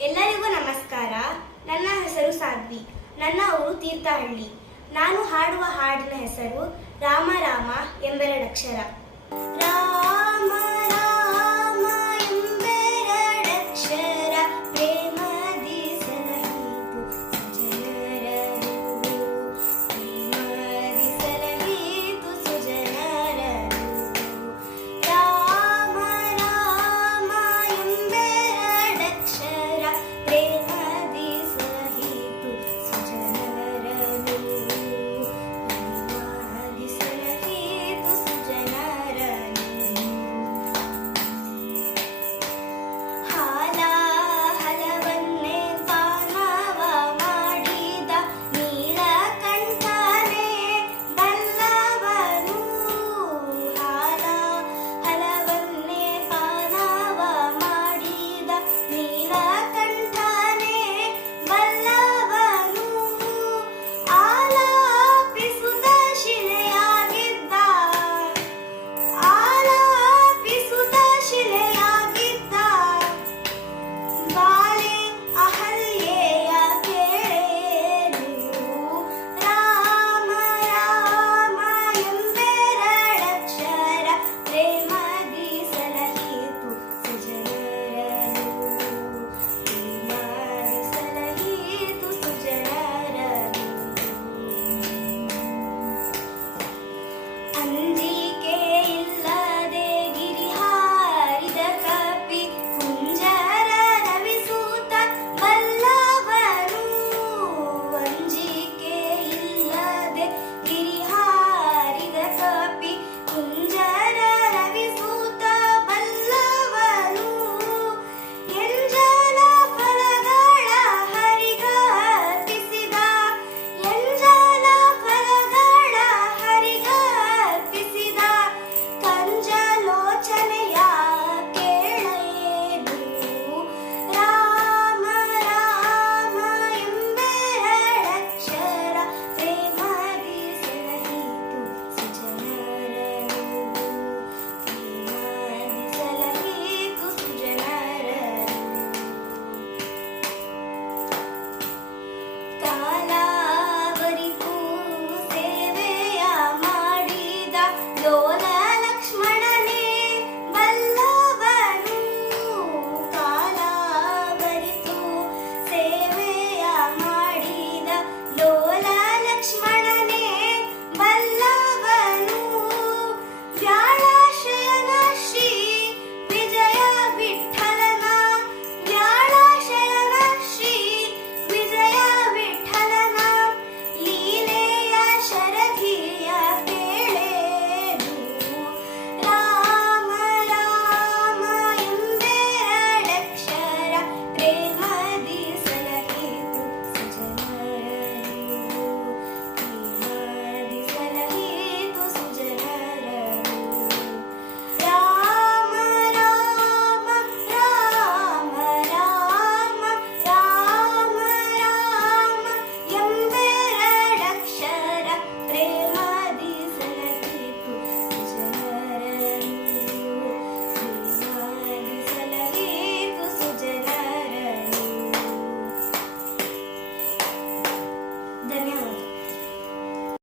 ಎಲ್ಲರಿಗೂ ನಮಸ್ಕಾರ. ನನ್ನ ಹೆಸರು ಸಾಧ್ವಿ. ನನ್ನ ಊರು ತೀರ್ಥಹಳ್ಳಿ. ನಾನು ಹಾಡುವ ಹಾಡಿನ ಹೆಸರು ರಾಮ ರಾಮ ಎಂಬೆರಡಕ್ಷರ.